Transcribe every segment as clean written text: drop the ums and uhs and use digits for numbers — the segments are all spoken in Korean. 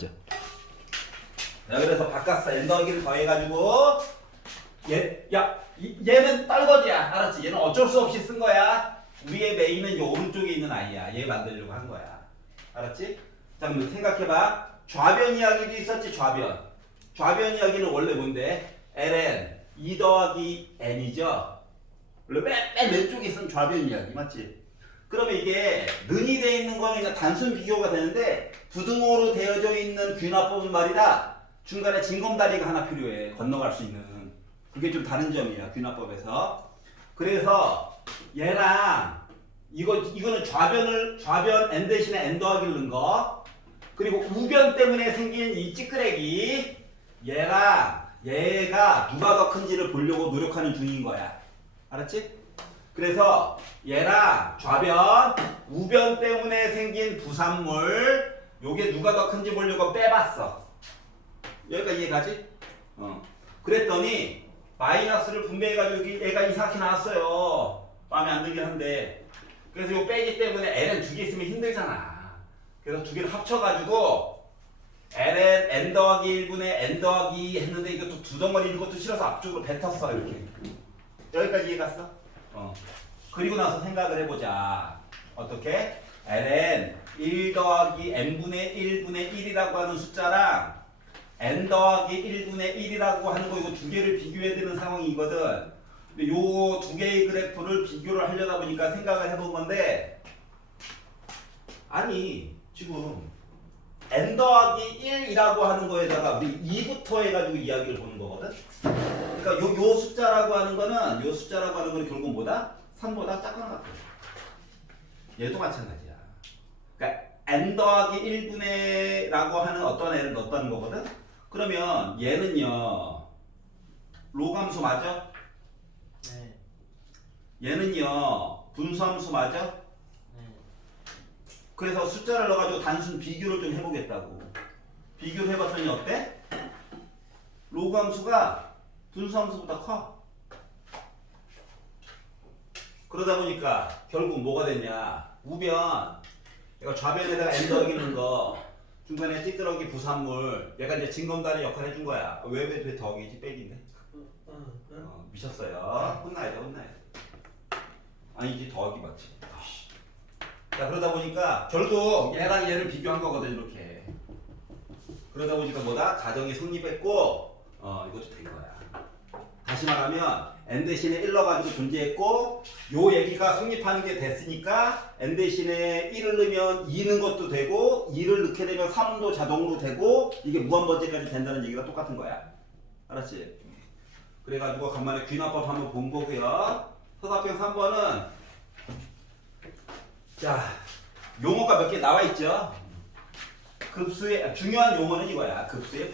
자, 그래서 바깥서 n 더하기를 더해가지고 얘는 딸거지야. 알았지? 얘는 어쩔 수 없이 쓴 거야. 우리의 메인은 이 오른쪽에 있는 아이야. 얘 만들려고 한 거야. 알았지? 자, 그럼 생각해봐. 좌변 이야기도 있었지. 좌변 이야기는 원래 뭔데? ln 2 더하기 n이죠. 원래 맨 왼쪽에 있는 좌변 이야기 맞지? 그러면 이게 는이 되어 있는 거는 그냥 단순 비교가 되는데 부등호로 되어져 있는 균합법은 말이다. 중간에 징검다리가 하나 필요해. 건너갈 수 있는. 그게 좀 다른 점이야. 균합법에서. 그래서 얘랑 이거는 좌변 n 대신에 n 더하기를 넣은 거. 그리고 우변 때문에 생긴 이 찌끄레기 얘랑 얘가 누가 더 큰지를 보려고 노력하는 중인 거야. 알았지? 그래서 얘랑 좌변, 우변 때문에 생긴 부산물 요게 누가 더 큰지 보려고 빼봤어. 여기까지 이해가지? 그랬더니 마이너스를 분배해가지고 얘가 이상하게 나왔어요. 마음에 안 들긴 한데. 그래서 요 빼기 때문에 ln 두 개 있으면 힘들잖아. 그래서 두 개를 합쳐가지고 ln n 더하기 1분의 n 더하기 했는데 이것도 두 덩어리 있는 것도 싫어서 앞쪽으로 뱉었어. 이렇게. 여기까지 이해갔어? 그리고 나서 생각을 해보자. 어떻게? ln 1 더하기 n분의 1분의 1이라고 하는 숫자랑 n 더하기 1분의 1이라고 하는 거 이거 두 개를 비교해야 되는 상황이거든. 근데 요 두 개의 그래프를 비교를 하려다 보니까 생각을 해본 건데 아니 지금 n 더하기 1이라고 하는 거에다가 우리 2부터 해가지고 이야기를 보는 거거든. 그러니까 요 숫자라고 하는 거는 결국 뭐다? 3보다 작은 것 같아. 얘도 마찬가지야. 그러니까 n 더하기 1분의 라고 하는 어떤 애를 넣었다는 거거든. 그러면 얘는요 로함수 맞아? 네. 얘는요 분수함수 맞아? 네. 그래서 숫자를 넣어가지고 단순 비교를 좀 해보겠다고. 비교를 해봤더니 어때? 로그함수가 분수함수보다 커. 그러다 보니까 결국 뭐가 됐냐? 우변, 얘가 좌변에다가 n 더하기 넣은 거, 중간에 찌끄러기 부산물, 얘가 이제 징검다리 역할 해준 거야. 왜 더하기지? 빼기인데? 미쳤어요. 혼나야 돼. 아니지, 더하기 맞지. 자, 그러다 보니까 결국 얘랑 얘를 비교한 거거든, 이렇게. 그러다 보니까 뭐다? 가정이 성립했고, 이것도 된 거야. 다시 말하면 n 대신에 1 넣어가지고 존재했고 요 얘기가 성립하는 게 됐으니까 n 대신에 1을 넣으면 2 넣은 것도 되고 2를 넣게 되면 3도 자동으로 되고 이게 무한번째까지 된다는 얘기가 똑같은 거야. 알았지? 그래가지고 간만에 균합법 한번 본 거고요. 서답형 3번은 자 용어가 몇 개 나와 있죠. 급수의 중요한 용어는 이거야. 급수의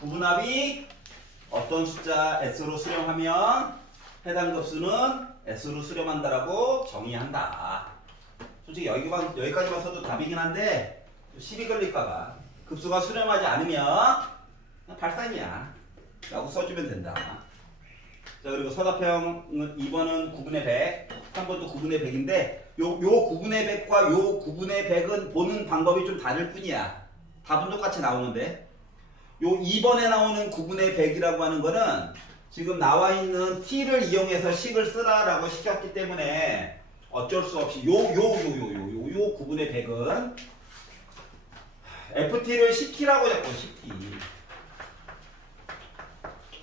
부분합이 어떤 숫자 s로 수렴하면 해당 급수는 s로 수렴한다라고 정의한다. 솔직히 여기까지만 써도 답이긴 한데 시비 걸릴까봐 급수가 수렴하지 않으면 그냥 발산이야 라고 써주면 된다. 자, 그리고 서답형 2번은 9분의 100, 3번도 9분의 100인데 요 9분의 100과 요 9분의 100은 보는 방법이 좀 다를 뿐이야. 답은 똑같이 나오는데 요 2번에 나오는 9분의 100이라고 하는 거는 지금 나와 있는 t를 이용해서 식을 쓰라라고 시켰기 때문에 어쩔 수 없이 요 9분의 100은 ft를 10t라고 잡고 10t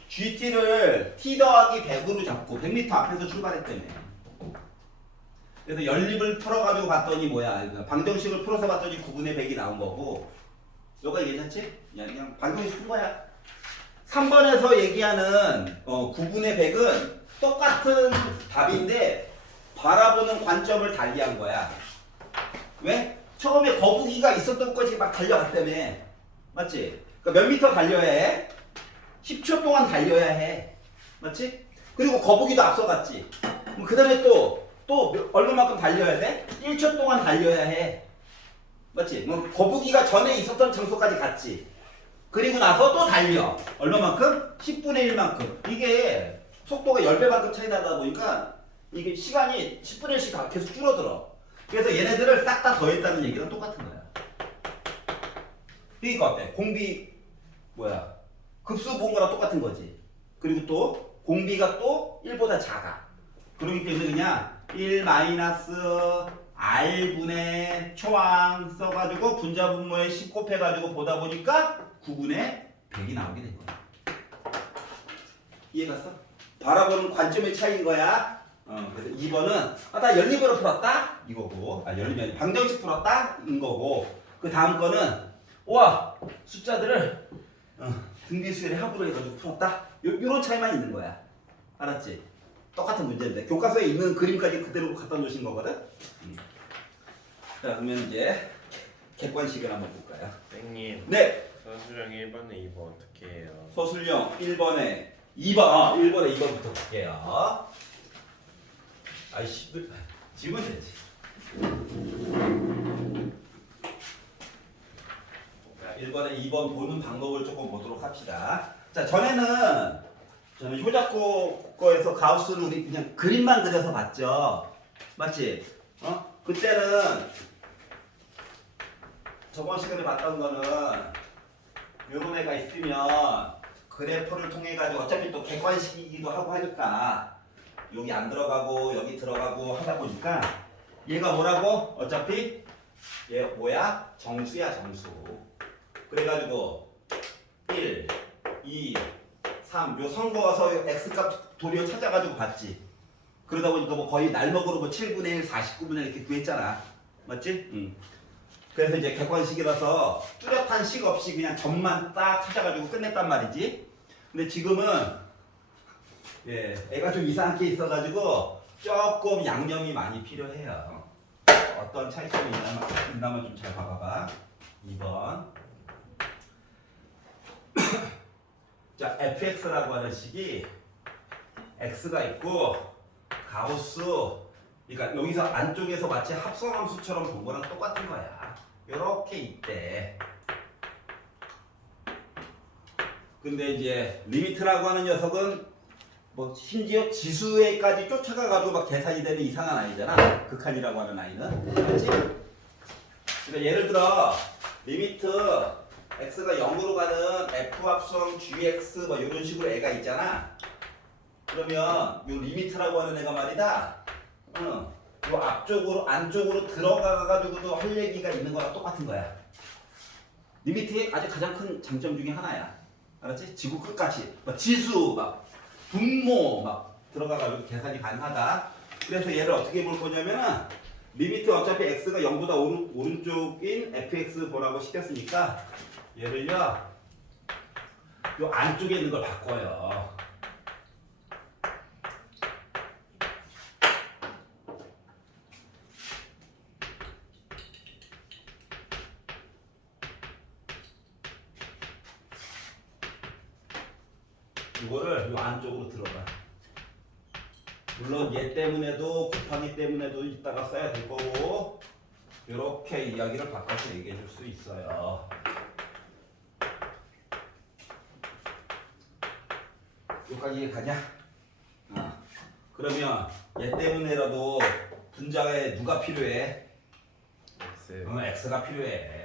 gt를 t 더하기 100으로 잡고 100m 앞에서 출발했다며. 그래서 연립을 풀어가지고 봤더니 뭐야 방정식을 풀어서 봤더니 9분의 100이 나온 거고 요거 괜찮지? 그냥 방정식 푼 거야. 3번에서 얘기하는 9분의 100은 똑같은 답인데 바라보는 관점을 달리한 거야. 왜? 처음에 거북이가 있었던 것이 막 달려갔다며. 맞지? 그러니까 몇 미터 달려야 해? 10초 동안 달려야 해. 맞지? 그리고 거북이도 앞서갔지. 그 다음에 또 얼마만큼 달려야 돼? 1초 동안 달려야 해. 맞지? 뭐 거북이가 전에 있었던 장소까지 갔지. 그리고 나서 또 달려. 얼마만큼? 10분의 1만큼. 이게 속도가 10배만큼 차이 나다 보니까 이게 시간이 10분의 1씩 계속 줄어들어. 그래서 얘네들을 싹 다 더했다는 얘기랑 똑같은 거야. 그러니까 어때? 공비 뭐야? 급수 본 거랑 똑같은 거지. 그리고 또 공비가 또 1보다 작아. 그렇기 때문에 그냥 1 마이너스 R분의 초항 써가지고 분자분모에 10 곱해가지고 보다 보니까 9분의 100이 나오게 된 거야. 이해갔어? 바라보는 관점의 차이인 거야. 그래서 2번은 나 연립으로 풀었다? 이거고. 연립이 아니라 방정식 풀었다? 인 거고. 그 다음 거는 와 숫자들을 등비수열의 합으로 해가지고 풀었다? 요런 차이만 있는 거야. 알았지? 똑같은 문제인데 교과서에 있는 그림까지 그대로 갖다 놓으신 거거든? 자 그러면 이제 객관식을 한번 볼까요? 땡님. 네! 서술형 1번에 2번 어떻게 해요? 서술형 1번에 2번 1번에 2번부터 볼게요. 아이씨 지우면 되지. 자 1번에 2번 보는 방법을 조금 보도록 합시다. 자 저는 효자코 거에서 가우스는 우리 그냥 그림만 그려서 봤죠. 맞지? 그때는 저번 시간에 봤던 거는 요런 애가 있으면 그래프를 통해 가지고 어차피 또 객관식이기도 하고 하니까 여기 안 들어가고 여기 들어가고 하다 보니까 얘가 뭐라고? 어차피 얘 뭐야? 정수야 정수. 그래가지고 1, 2, 3 요 선거와서 x값 도리어 찾아가지고 봤지. 그러다 보니까 뭐 거의 날먹으로 뭐 7분의 1, 49분의 1 이렇게 구했잖아. 맞지? 응. 그래서 이제 객관식이라서 뚜렷한 식 없이 그냥 점만 딱 찾아가지고 끝냈단 말이지. 근데 지금은 애가 좀 이상하게 있어가지고 조금 양념이 많이 필요해요. 어떤 차이점이 있나만 좀 잘 봐봐봐. 2번. 자, fx라고 하는 식이 x가 있고 가우스, 그러니까 여기서 안쪽에서 마치 합성함수처럼 본 거랑 똑같은 거야. 요렇게 있대. 근데 이제 리미트라고 하는 녀석은 뭐 심지어 지수에까지 쫓아가가지고 막 계산이 되는 이상한 아이잖아. 극한이라고 하는 아이는. 그렇지? 그러니까 예를 들어 리미트 x가 0으로 가는 f 합성 gx 뭐 이런 식으로 애가 있잖아. 그러면 요 리미트라고 하는 애가 말이다. 요 앞쪽으로 안쪽으로 들어가가지고도 할 얘기가 있는 거랑 똑같은 거야. 리미트의 아주 가장 큰 장점 중에 하나야. 알았지? 지구 끝까지 막 지수 막 분모 막 들어가가지고 계산이 가능하다. 그래서 얘를 어떻게 볼 거냐면은 리미트 어차피 x가 0보다 오른쪽인 fx 보라고 시켰으니까 얘를요 요 안쪽에 있는 걸 바꿔요. 이거를 요 안쪽으로 들어가. 물론 얘 때문에도 곱하기 때문에도 이따가 써야 될 거고 이렇게 이야기를 바꿔서 얘기해 줄 수 있어요. 여기까지 가냐? 그러면 얘 때문에라도 분자에 누가 필요해? X. x가 필요해.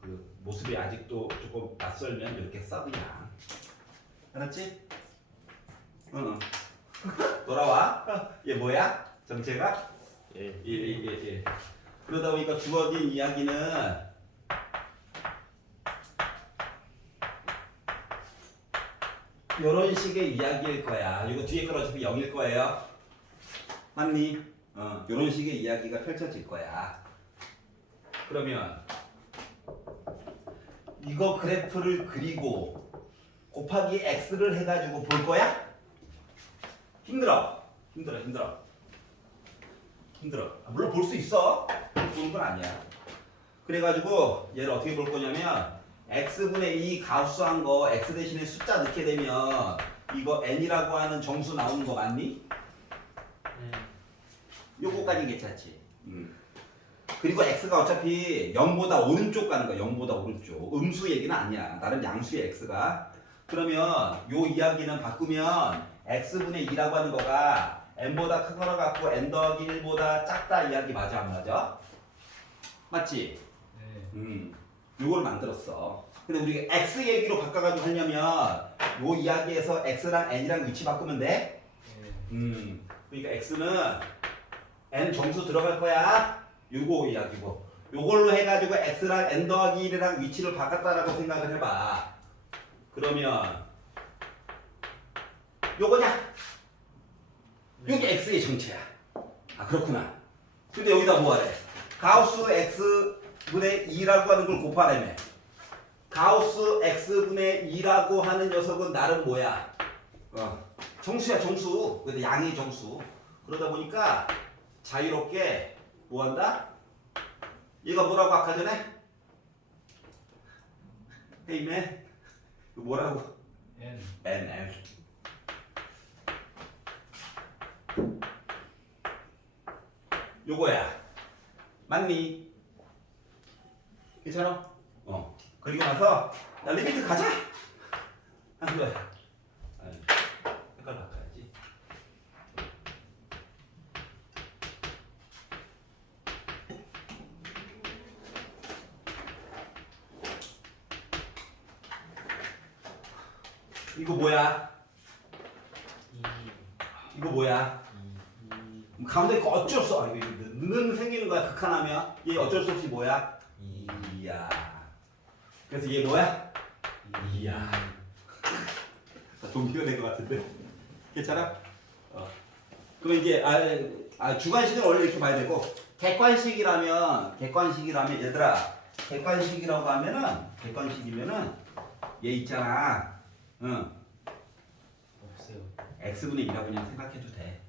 그 모습이 아직도 조금 낯설면 이렇게 써 그냥. 알았지? 돌아와. 얘 뭐야? 정체가? 예. 예. 그러다 보니까 주어진 이야기는 이런 식의 이야기일 거야. 이거 뒤에 건 어차피 0일 거예요. 맞니? 이런 식의 이야기가 펼쳐질 거야. 그러면 이거 그래프를 그리고 곱하기 x를 해가지고 볼 거야? 힘들어. 물론 볼 수 있어. 보는 건 아니야. 그래가지고 얘를 어떻게 볼 거냐면 x분의 2 가우스한 거 x 대신에 숫자 넣게 되면 이거 n이라고 하는 정수 나오는 거 맞니? 요거까지 괜찮지. 그리고 x가 어차피 0보다 오른쪽 가는 거야. 0보다 오른쪽. 음수 얘기는 아니야. 나름 양수의 x가. 그러면 요 이야기는 바꾸면 x분의 2라고 하는 거가 n보다 큰 거라 갖고 n 더하기 1보다 작다 이야기 맞아 안 맞아? 맞지? 네. 요걸 만들었어. 근데 우리가 x 얘기로 바꿔가지고 하려면 요 이야기에서 x랑 n이랑 위치 바꾸면 돼. 네. 그러니까 x는 n 정수 들어갈 거야. 요거 이야기고. 요걸로 해가지고 x랑 n 더하기 1이랑 위치를 바꿨다라고 생각을 해봐. 그러면 요거냐? 여기 x의 정체야. 아 그렇구나. 근데 여기다 뭐 하래? 가우스 x분의 2라고 하는 걸 곱하라며. 가우스 x분의 2라고 하는 녀석은 나름 뭐야? 정수야 정수. 근데 양의 정수. 그러다 보니까 자유롭게 뭐 한다? 얘가 뭐라고 아까 전에? 헤이맨 이거 뭐라고? N. n. 요거야. 맞니? 괜찮아? 그리고 나서 야 리미트 가자 하는 거야. 색깔 바꿔야지. 이거 뭐야? 이거 뭐야? 가운데 거 어쩔 수 없어. 는 생기는 거야. 극한하면 얘 어쩔 수 없이 뭐야? 이야. 그래서 얘 뭐야? 이야. 동기가 된 것 같은데. 괜찮아? 그럼 이제 주관식은 원래 이렇게 봐야 되고 객관식이라면 얘들아 객관식이라고 하면은 객관식이면은 얘 있잖아. 없어요. x분의 2라고 그냥 생각해도 돼.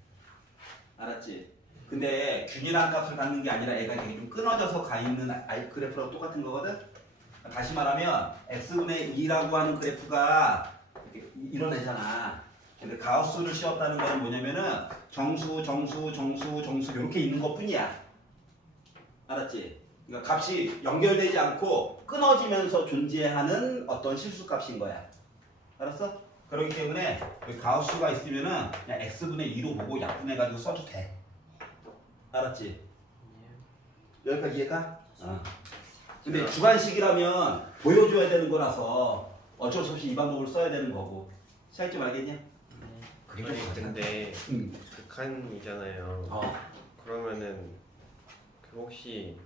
알았지? 근데 균일한 값을 갖는 게 아니라 애가 되게 좀 끊어져서 가 있는 그래프랑 똑같은 거거든? 다시 말하면 x분의 2라고 하는 그래프가 이런 애잖아. 근데 가우스를 씌웠다는 거는 뭐냐면은 정수 이렇게 있는 것 뿐이야. 알았지? 그러니까 값이 연결되지 않고 끊어지면서 존재하는 어떤 실수값인 거야. 알았어? 그렇기 때문에 여기 가우스가 있으면은 그냥 x분의 2로 보고 약분해가지고 써도 돼. 알았지? 여기까지 이해가? 근데 주관식이라면 보여줘야 되는 거라서 어쩔 수 없이 이 방법을 써야 되는 거고. 시작할 줄 알겠냐? 그게 좀 근데 응. 극한이잖아요. 그러면은 그 혹시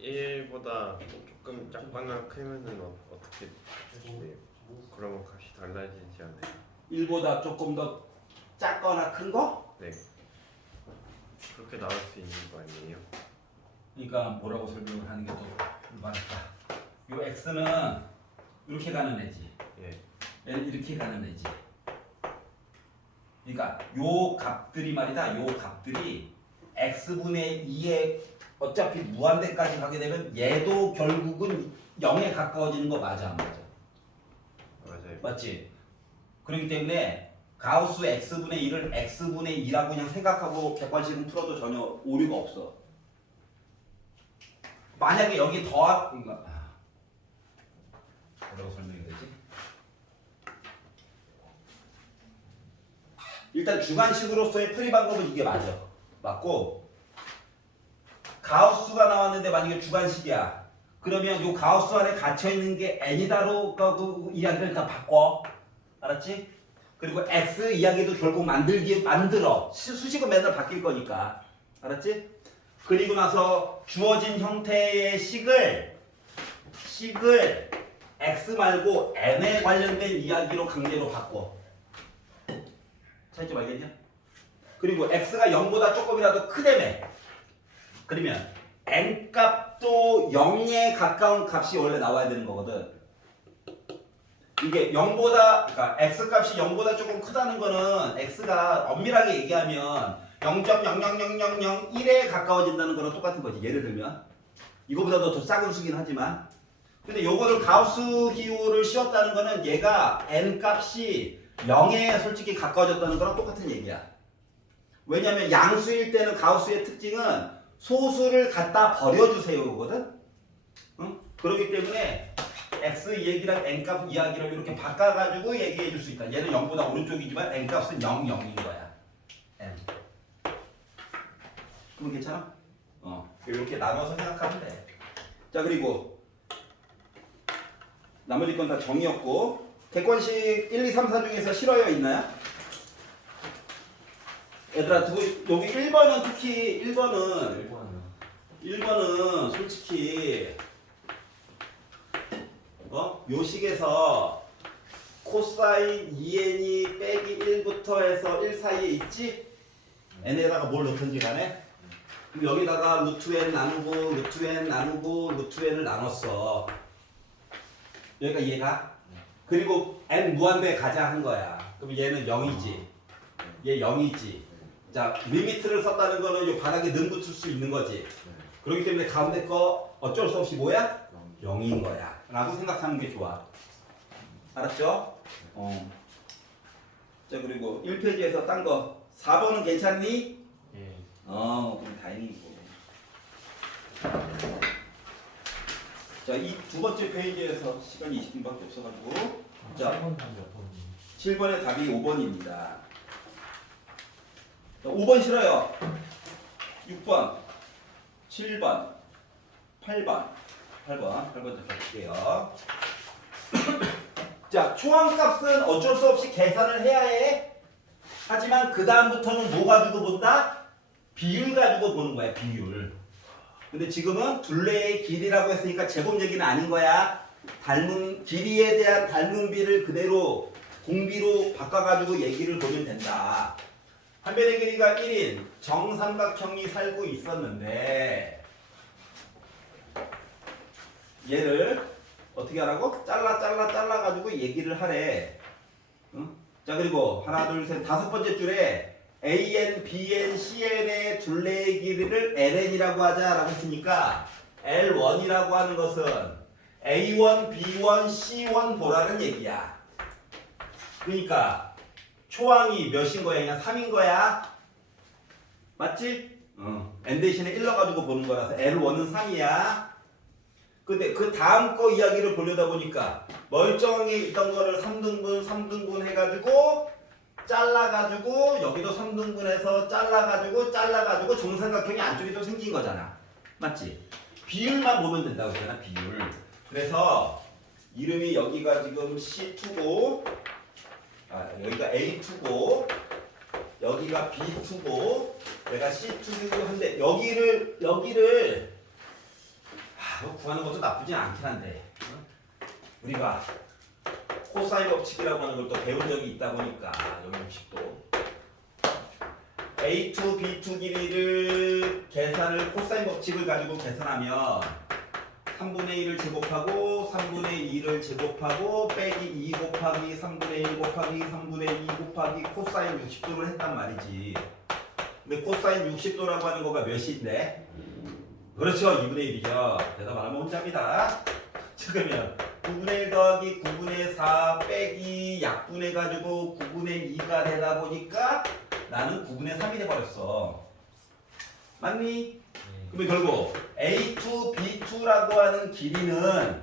1보다 조금 작거나 크면은 어떻게 주세요? 그러면 값이 달라지지 않아요? 1보다 조금 더 작거나 큰 거? 네. 그렇게 나올 수 있는 거 아니에요? 그러니까 뭐라고 설명을 하는 게 더 올바를까? 요 x는 이렇게 가는 애지. 예. 얘는 이렇게 가는 애지. 그러니까 요 값들이 말이다. 요 값들이 x분의 2에 어차피 무한대까지 가게 되면 얘도 결국은 0에 가까워지는 거 맞아 안 맞아? 맞아요. 맞지? 그렇기 때문에 가우스 x분의 1을 x분의 2라고 그냥 생각하고 객관식은 풀어도 전혀 오류가 없어. 만약에 여기 뭐라고 설명이 되지? 일단 주관식으로서의 풀이 방법은 이게 맞아. 맞고 가우스가 나왔는데 만약에 주관식이야. 그러면 요 가우스 안에 갇혀있는 게 n이다로 그 이야기를 다 바꿔. 알았지? 그리고 x 이야기도 결국 만들어. 수식은 맨날 바뀔 거니까. 알았지? 그리고 나서 주어진 형태의 식을 x 말고 n에 관련된 이야기로 강제로 바꿔. 차이점 알겠냐? 그리고 x가 0보다 조금이라도 크다며. 그러면 n 값도 0에 가까운 값이 원래 나와야 되는 거거든. 이게 0보다, 그러니까 x 값이 0보다 조금 크다는 거는 x가 엄밀하게 얘기하면 0.00001에 가까워진다는 거랑 똑같은 거지. 예를 들면 이거보다도 더 작은 수긴 하지만, 근데 요거를 가우스 기호를 씌웠다는 거는 얘가 n 값이 0에 솔직히 가까워졌다는 거랑 똑같은 얘기야. 왜냐면 양수일 때는 가우스의 특징은 소수를 갖다 버려주세요거든. 응? 그렇기 때문에 x 얘기랑 n 값 이야기를 이렇게 바꿔가지고 얘기해 줄 수 있다. 얘는 0보다 오른쪽이지만 n 값은 0, 0인 거야. n. 그럼 괜찮아? 이렇게 나눠서 생각하면 돼. 자, 그리고 나머지 건 다 정이었고 객관식 1, 2, 3, 4 중에서 싫어요 있나요? 얘들아 여기 1번은 특히 1번은 솔직히 요식에서 코사인 2n이 빼기 1부터 해서 1 사이에 있지? n에다가 뭘 넣든지 간에 그럼 여기다가 루트 n 나누고 루트 n 나누고 루트 n을 나눴어. 여기가 얘가 그리고 n 무한대 가자 한 거야. 그럼 얘는 0이지. 얘 0이지. 자 리미트를 썼다는 거는 요 바닥에 는 붙을 수 있는 거지. 그렇기 때문에 가운데 거 어쩔 수 없이 뭐야? 0인 거야. 라고 생각하는 게 좋아. 알았죠? 자 그리고 1페이지에서 딴 거 4번은 괜찮니? 예. 그럼 다행이고. 자, 이 두 번째 페이지에서 시간이 20분밖에 없어가지고 자, 7번의 답이 5번입니다. 자, 5번 싫어요. 6번, 7번, 8번 좀 볼게요. 자, 초항값은 어쩔 수 없이 계산을 해야 해. 하지만 그 다음부터는 뭐 가지고 본다? 비율 가지고 보는 거야, 비율. 근데 지금은 둘레의 길이라고 했으니까 제곱 얘기는 아닌 거야. 길이에 대한 닮은비를 그대로 공비로 바꿔가지고 얘기를 보면 된다. 한 변의 길이가 1인 정삼각형이 살고 있었는데 얘를 어떻게 하라고? 잘라가지고 얘기를 하래. 응? 자 그리고 하나 둘 셋 다섯 번째 줄에 AN, BN, CN의 둘레의 길이를 LN이라고 하자라고 했으니까 L1이라고 하는 것은 A1, B1, C1 보라는 얘기야. 그러니까 초항이 몇인 거야? 그냥 3인 거야. 맞지? N 대신에 1 넣어가지고 보는 거라서 L1은 3이야. 근데 그 다음 거 이야기를 보려다 보니까 멀쩡하게 있던 거를 3등분 해가지고 잘라가지고 여기도 3등분해서 잘라가지고 정삼각형이 안쪽에 좀 생긴 거잖아. 맞지? 비율만 보면 된다고 했잖아. 비율. 그래서 이름이 여기가 지금 C2고 여기가 A2고 여기가 B2고 내가 C2고 한데 여기를 구하는 것도 나쁘진 않긴 한데 우리가 코사인 법칙이라고 하는 걸 또 배운 적이 있다 보니까 여기 법칙도 A2, B2 길이를 계산을 코사인 법칙을 가지고 계산하면 3분의 1을 제곱하고 3분의 2를 제곱하고 빼기 2 곱하기 3분의 1 곱하기 3분의 2 곱하기 코사인 60도를 했단 말이지. 근데 코사인 60도라고 하는 거가 몇인데? 그렇죠. 2분의 1이죠. 대답 안 하면 혼자입니다. 그러면 9분의 1 더하기 9분의 4 빼기 약분해가지고 9분의 2가 되다 보니까 나는 9분의 3이 돼버렸어. 맞니? 그러면 결국 A2, B2라고 하는 길이는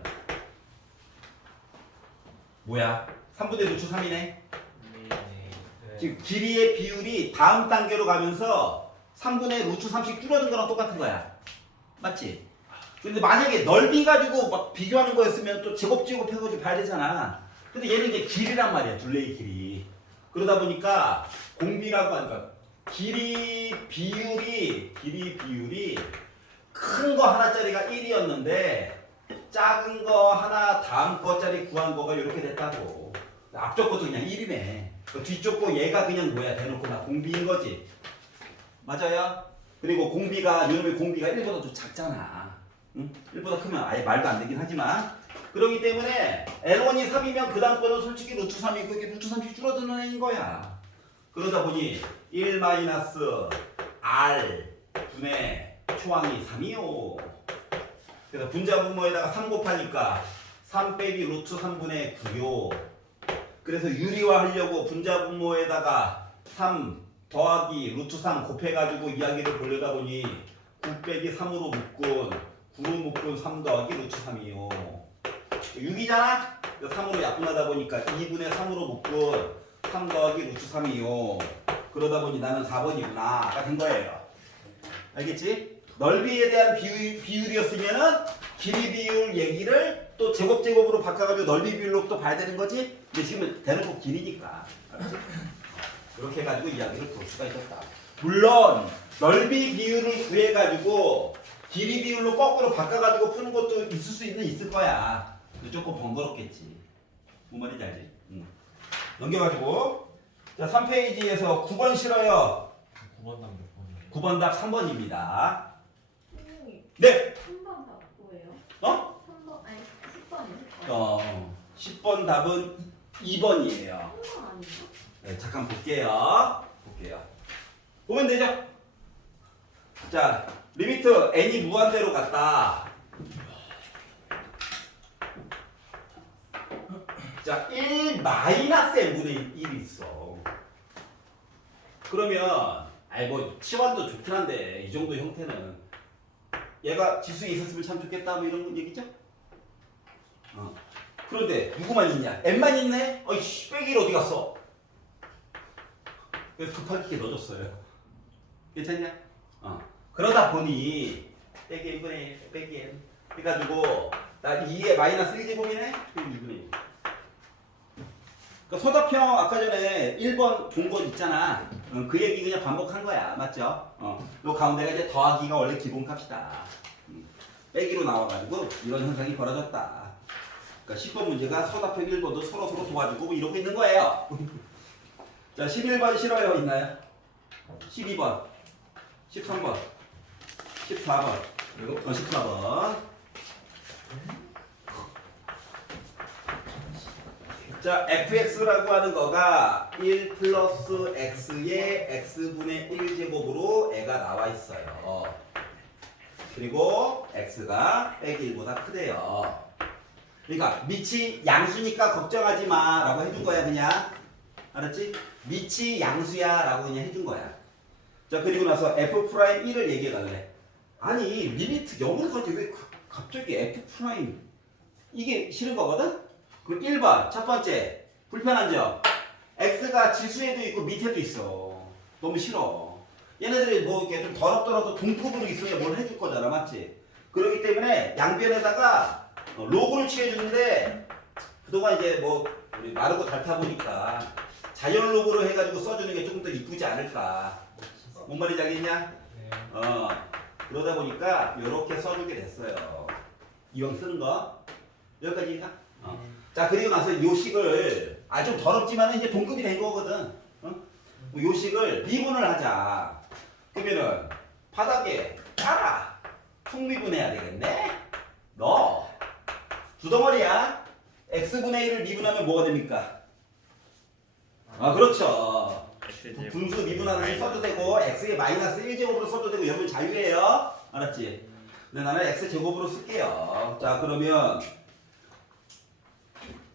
뭐야? 3분의 루트 3이네. 지금 길이의 비율이 다음 단계로 가면서 3분의 루트 3씩 줄어든 거랑 똑같은 거야. 맞지? 근데 만약에 넓이 가지고 막 비교하는 거였으면 또 제곱 해가지고 봐야 되잖아. 근데 얘는 이제 길이란 말이야. 둘레의 길이. 그러다 보니까 공비라고 하니까 길이 비율이 큰 거 하나짜리가 1이었는데 작은 거 하나 다음 거짜리 구한 거가 이렇게 됐다고. 앞쪽 것도 그냥 1이네. 뒤쪽 거 얘가 그냥 뭐야 대놓고 나 공비인 거지. 맞아요? 그리고 이놈의 공비가 1보다 좀 작잖아. 응? 1보다 크면 아예 말도 안 되긴 하지만 그렇기 때문에 L1이 3이면 그 다음 거는 솔직히 루트 3이고 이게 루트 3씩 줄어드는 애인 거야. 그러다 보니 1 R 분의 초항이 3이요. 그래서 분자분모에다가 3 곱하니까 3 빼기 루트 3분의 9요. 그래서 유리화하려고 분자분모에다가 3 더하기 루트 3 곱해가지고 이야기를 보려다 보니 9 빼기 3으로 묶은 9로 묶은 3 더하기 루트 3이요. 6이잖아? 3으로 약분하다 보니까 2분의 3으로 묶은 3 더하기 루트 3이요. 그러다 보니 나는 4번이구나. 가 된 거예요. 알겠지? 넓이에 대한 비율이었으면은 길이 비율 얘기를 또 제곱으로 바꿔가지고 넓이 비율로 또 봐야 되는 거지? 근데 지금 대놓고 길이니까. 알았지? 그렇게 해가지고 이야기를 볼 수가 있었다. 물론 넓이 비율을 구해가지고 길이 비율로 거꾸로 바꿔가지고 푸는 것도 있을 거야. 근데 조금 번거롭겠지. 뭔 말인지 알지? 넘겨가지고 자 3페이지에서 9번 싫어요. 9번 답 몇 번이에요? 9번 답 3번입니다. 선생님, 네. 3번 답 뭐예요? 어? 3번, 아니 10번이요? 10번 답은 2번이에요. 3번 아니에요? 네, 잠깐 볼게요. 보면 되죠? 자, 리미트 n이 무한대로 갔다. 자, 1 마이너스 n분의 1이 있어. 그러면, 뭐, 치환도 좋긴 한데, 이 정도 형태는. 얘가 지수에 있었으면 참 좋겠다, 뭐 이런 얘기죠? 그런데, 누구만 있냐? n만 있네? 어이씨, 빼기 1 어디 갔어? 그래서 급하게 넣어줬어요. 괜찮냐? 그러다 보니 빼기 n분의 1, 빼기 n 해가지고 나 2에 마이너스 1제곱이네? 그럼 2분의 1. 그러니까 서답형 아까 전에 1번 본 거 있잖아. 그 얘기 그냥 반복한 거야. 맞죠? 요 가운데가 이제 더하기가 원래 기본값이다. 빼기로 나와가지고 이런 현상이 벌어졌다. 그러니까 10번 문제가 서답형 1번도 서로 도와주고 뭐 이러고 있는 거예요. 자, 11번 싫어요 있나요? 12번, 13번, 14번, 14번. 자, fx라고 하는 거가 1 플러스 x의 x분의 1제곱으로 애가 나와 있어요. 그리고 x가 빼기 1보다 크대요. 그러니까 밑이 양수니까 걱정하지 마 라고 해준 거야 그냥. 알았지? 밑이 양수야 라고 그냥 해준 거야. 자, 그리고 나서 f'1을 얘기해 달래. 아니 리미트 0으로 가지 왜 갑자기 f' 이게 싫은 거거든? 그럼 1번 첫 번째 불편한 점, x가 지수에도 있고 밑에도 있어. 너무 싫어. 얘네들이 뭐 이렇게 좀 더럽더라도 동급으로 있어야 뭘 해줄 거잖아, 맞지? 그렇기 때문에 양변에다가 로그를 취해주는데 그동안 이제 뭐 우리 마르고 닳다 보니까 자연 로그로 해가지고 써주는 게 조금 더 이쁘지 않을까. 뭔 말인지 알겠냐? 네. 그러다 보니까 이렇게 써주게 됐어요. 이왕 쓰는 거 여기까지인가? 자, 그리고 나서 요식을 좀 더럽지만 이제 동급이 된 거거든. 요식을 미분을 하자. 그러면은 바닥에 깔아. 통미분해야 되겠네. 너 두 덩어리야. x분의 1을 미분하면 뭐가 됩니까? 그렇죠. 분수 미분하는 거 써도 되고 x의 마이너스 1제곱으로 써도 되고 여러분 자유예요. 알았지? 근데 나는 x제곱으로 쓸게요. 자, 그러면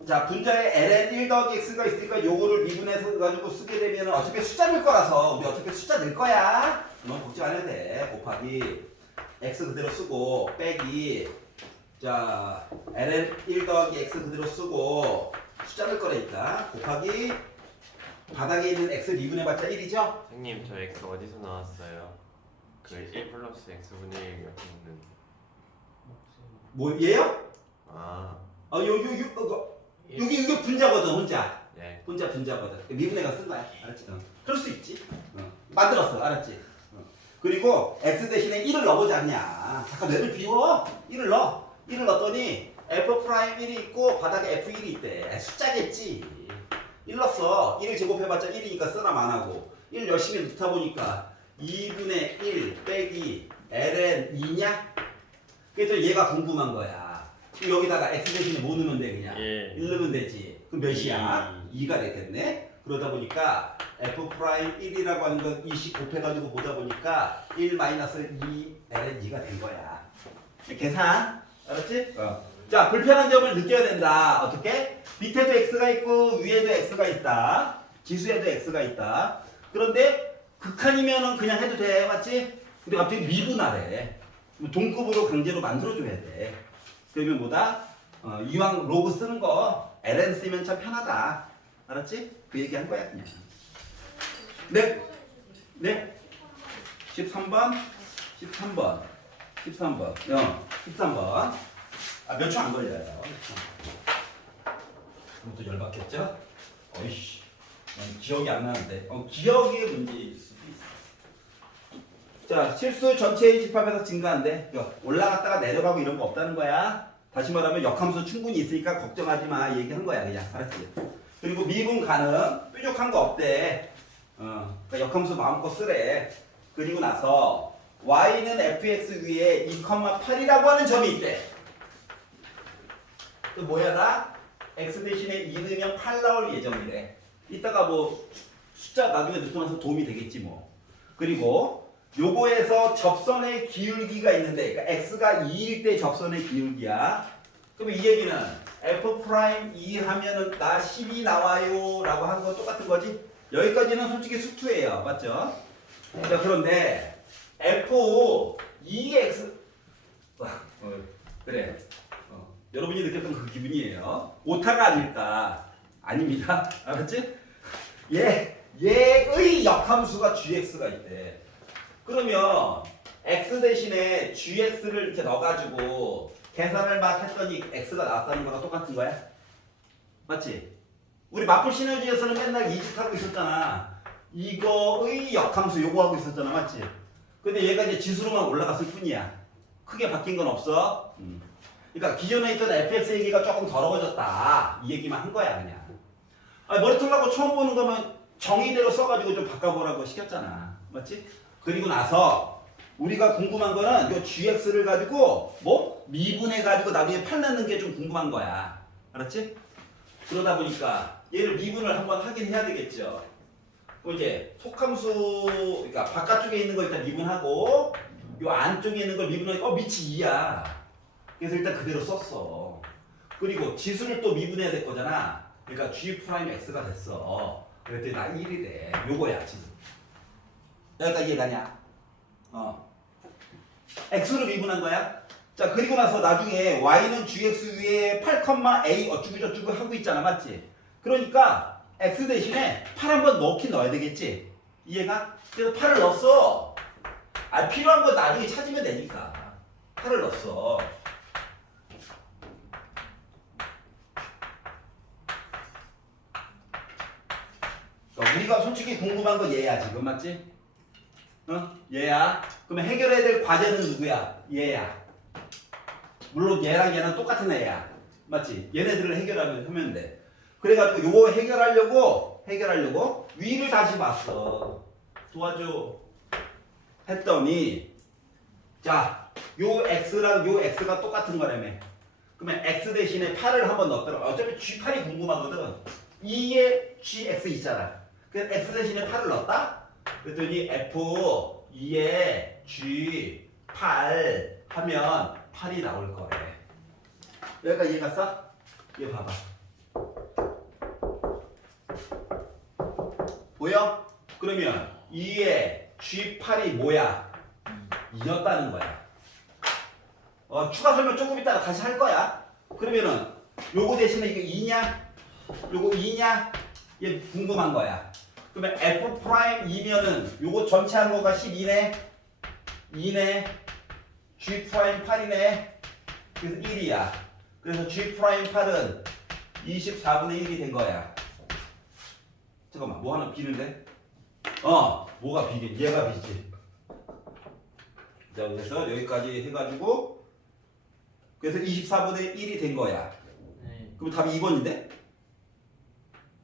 자, 분자에 ln 1 더하기 x가 있으니까 요거를 미분해서 가지고 쓰게 되면 어차피 숫자 넣을 거라서 우리 어차피 숫자 넣을 거야. 너무 걱정 안 해도 돼. 곱하기 x 그대로 쓰고 빼기 자 ln 1 더하기 x 그대로 쓰고 숫자 넣을 거라니까 곱하기 바닥에 있는 x 미분해봤자 1이죠? 선생님 저 x 어디서 나왔어요? 그 1 플러스 x분의 1 여기 있는 뭐 얘요? 여기 이게 분자거든 혼자. 네. 혼자 분자거든. 미분해가 쓴 거야. 알았지? 그럴 수 있지. 만들었어. 알았지? 그리고 x 대신에 1을 넣어보지 않냐. 잠깐 뇌를 비워. 1을 넣어. 1을 넣었더니 f'1이 있고 바닥에 f1이 있대. 숫자겠지. 1 넣었어. 1을 제곱해봤자 1이니까 쓰람 안 하고 1 열심히 넣다 보니까 2분의 1 빼기 ln 2냐? 그래서 얘가 궁금한 거야. 여기다가 x 대신에 뭐 넣으면 돼 그냥? 예. 1 넣으면 되지. 그럼 몇이야? 2가 되겠네. 그러다 보니까 f'1이라고 하는 건 20 곱해가지고 보다 보니까 1 마이너스 2 ln 2가 된 거야. 계산 알았지? 자, 불편한 점을 느껴야 된다. 어떻게? 밑에도 x가 있고 위에도 x가 있다. 지수에도 x가 있다. 그런데 극한이면은 그냥 해도 돼. 맞지? 근데 갑자기 미분하래. 동급으로 강제로 만들어줘야 돼. 그러면 뭐다? 이왕 로그 쓰는 거 ln 쓰면 참 편하다. 알았지? 그 얘기 한 거야 그냥. 네? 네? 13번? 13번. 13번. 13번. 몇 초 안 걸려요. 또 열받겠죠? 어이씨, 기억이 안 나는데. 기억의 문제일 수도 있어. 자, 실수 전체의 집합에서 증가한대. 올라갔다가 내려가고 이런 거 없다는 거야. 다시 말하면 역함수 충분히 있으니까 걱정하지 마. 얘기한 거야, 그냥. 알았지? 그리고 미분 가능, 뾰족한 거 없대. 그러니까 역함수 마음껏 쓰래. 그리고 나서 y는 fx 위에 2,8이라고 하는 점이 있대. 또 뭐야 나? x 대신에 2넣으면 8 나올 예정이래. 이따가 뭐 숫자 나중에 넣고 나서 도움이 되겠지 뭐. 그리고 요거에서 접선의 기울기가 있는데, 그러니까 x가 2일 때 접선의 기울기야. 그러면 이 얘기는 f 프라임 2 하면은 나 10이 나와요 라고 한 거 똑같은 거지? 여기까지는 솔직히 수투예요. 맞죠? 자, 그런데 f 2x 그래. 여러분이 느꼈던 그 기분이에요. 오타가 아닐까? 아닙니다. 알았지? 얘의 역함수가 gx가 있대. 그러면 x 대신에 gx를 이렇게 넣어가지고 계산을 막 했더니 x가 나왔다는 거랑 똑같은 거야? 맞지? 우리 마플 시너지에서는 맨날 이직하고 있었잖아. 이거의 역함수 요거 하고 있었잖아. 맞지? 근데 얘가 이제 지수로만 올라갔을 뿐이야. 크게 바뀐 건 없어. 그러니까 기존에 있던 fx 얘기가 조금 더러워졌다. 이 얘기만 한 거야 그냥. 머리털 나고 처음 보는 거면 정의대로 써가지고 좀 바꿔보라고 시켰잖아. 맞지? 그리고 나서 우리가 궁금한 거는 요 gx를 가지고 뭐 미분해가지고 나중에 8 넣는 게 좀 궁금한 거야. 알았지? 그러다 보니까 얘를 미분을 한번 하긴 해야 되겠죠. 그럼 이제 속함수, 그러니까 바깥쪽에 있는 거 일단 미분하고 요 안쪽에 있는 걸 미분하니까 밑이 2야. 그래서 일단 그대로 썼어. 그리고 지수를 또 미분해야 될 거잖아. 그러니까 g 프라임 x가 됐어. 그랬더니 나 1이래. 요거야 지수. 여기까지 이해가냐? x를 미분한 거야. 자, 그리고 나서 나중에 y는 gx 위에 8,a 어쩌고저쩌고 하고 있잖아. 맞지? 그러니까 x 대신에 8 한번 넣긴 넣어야 되겠지? 이해가? 그래서 8을 넣었어. 필요한 거 나중에 찾으면 되니까 8을 넣었어. 우리가 솔직히 궁금한 건 얘야 지금. 맞지? 얘야. 그러면 해결해야 될 과제는 누구야? 얘야. 물론 얘랑 얘는 똑같은 애야. 맞지? 얘네들을 하면 돼. 그래가지고 요거 해결하려고 위를 다시 봤어. 도와줘. 했더니 자, 요 x랑 요 x가 똑같은 거라며. 그러면 x 대신에 8을 한번 넣었더라. 어차피 g8이 궁금하거든. 2에 gx 있잖아. 그래서 x 대신에 8을 넣었다? 그랬더니 f 2에 g8 하면 8이 나올 거래. 여기까지 이해갔어? 얘 봐봐. 보여? 그러면 2에 g8이 뭐야? 2였다는 거야. 추가 설명 조금 이따가 다시 할 거야. 그러면은 요거 대신에 이거 2냐? 요거 2냐? 얘 궁금한 거야. 그러면 f 프라임 2면은 요거 전체 한 거가 12네? 2네? g 프라임 8이네? 그래서 1이야. 그래서 g 프라임 8은 24분의 1이 된 거야. 잠깐만, 뭐 하나 비는데? 뭐가 비긴? 얘가 비지. 자, 그래서 여기까지 해가지고 그래서 24분의 1이 된 거야. 네. 그럼 답이 2번인데?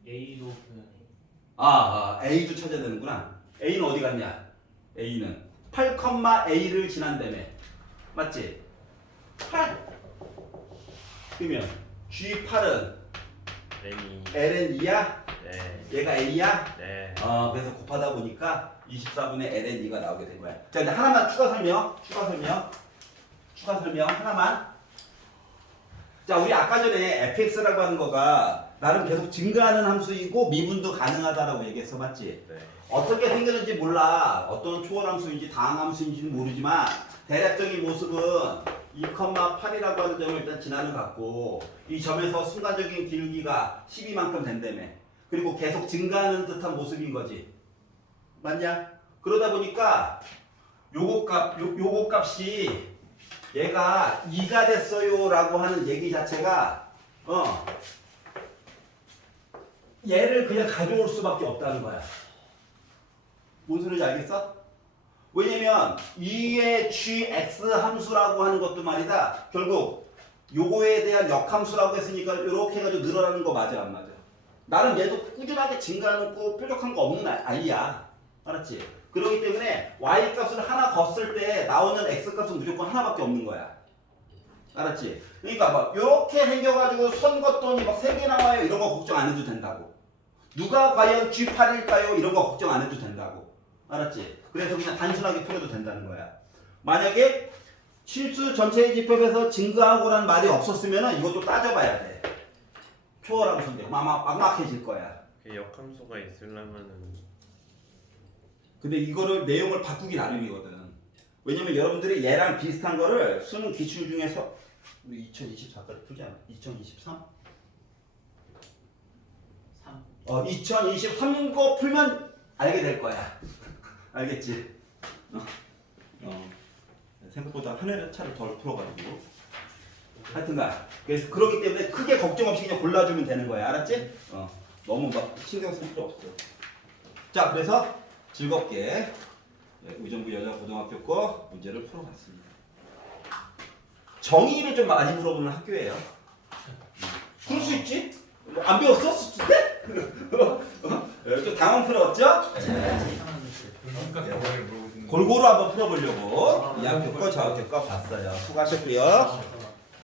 A로 표현해. A도 찾아야 되는구나. A는 어디 갔냐? A는 8,a를 지난다며. 맞지? 8. 그러면 G8은 ln 2야? 네. 얘가 a야? 네. 그래서 곱하다 보니까 24분의 ln 2가 나오게 된 거야. 자, 이제 하나만 추가 설명 하나만. 자, 우리 아까 전에 fx라고 하는 거가 나름 계속 증가하는 함수이고 미분도 가능하다라고 얘기했어. 맞지? 네. 어떻게 생겼는지 몰라. 어떤 초월함수인지 다항함수인지는 모르지만 대략적인 모습은 2,8이라고 하는 점을 일단 진화를 갖고 이 점에서 순간적인 기울기가 12만큼 된다며. 그리고 계속 증가하는 듯한 모습인 거지. 맞냐? 그러다 보니까 요거 값이 얘가 2가 됐어요라고 하는 얘기 자체가 얘를 그냥 가져올 수밖에 없다는 거야. 뭔 소리인지 알겠어? 왜냐면 2의 gx 함수라고 하는 것도 말이다. 결국 요거에 대한 역함수라고 했으니까 이렇게 해가지고 늘어나는 거 맞아 안 맞아? 나는 얘도 꾸준하게 증가하는 거 뾰족한 거 없는 아이야. 알았지? 그렇기 때문에 y 값을 하나 걷을 때 나오는 x 값은 무조건 하나밖에 없는 거야. 알았지? 그러니까 막 이렇게 생겨가지고 선 걷더니 막 3개 나와요 이런 거 걱정 안 해도 된다고. 누가 과연 G8일까요? 이런 거 걱정 안 해도 된다고. 알았지? 그래서 그냥 단순하게 풀어도 된다는 거야. 만약에 실수 전체의 집합에서 증가하고라는 말이 없었으면 이것도 따져봐야 돼. 초월하고 선택 막막해질 거야. 그 역함수가 있으려면은 근데 이거를 내용을 바꾸기 나름이거든. 왜냐면 여러분들이 얘랑 비슷한 거를 수능 기출 중에서 2024까지 풀지 않아? 2023? 3. 2023거 풀면 알게 될 거야. 알겠지? 생각보다 한 해 차를 덜 풀어가지고. 하여튼간 그래서 그러기 때문에 크게 걱정 없이 그냥 골라주면 되는 거야. 알았지? 너무 막 신경 쓸 필요 없어. 자, 그래서 즐겁게 의정부 여자고등학교 거 문제를 풀어봤습니다. 정의를 좀 많이 물어보는 학교예요. 그럴 수 있지? 안 배웠어? 수치 때? 좀 당황스러웠죠? 골고루 한번 풀어보려고 이 학교 거 저 학교 거 봤어요. 수고하셨고요.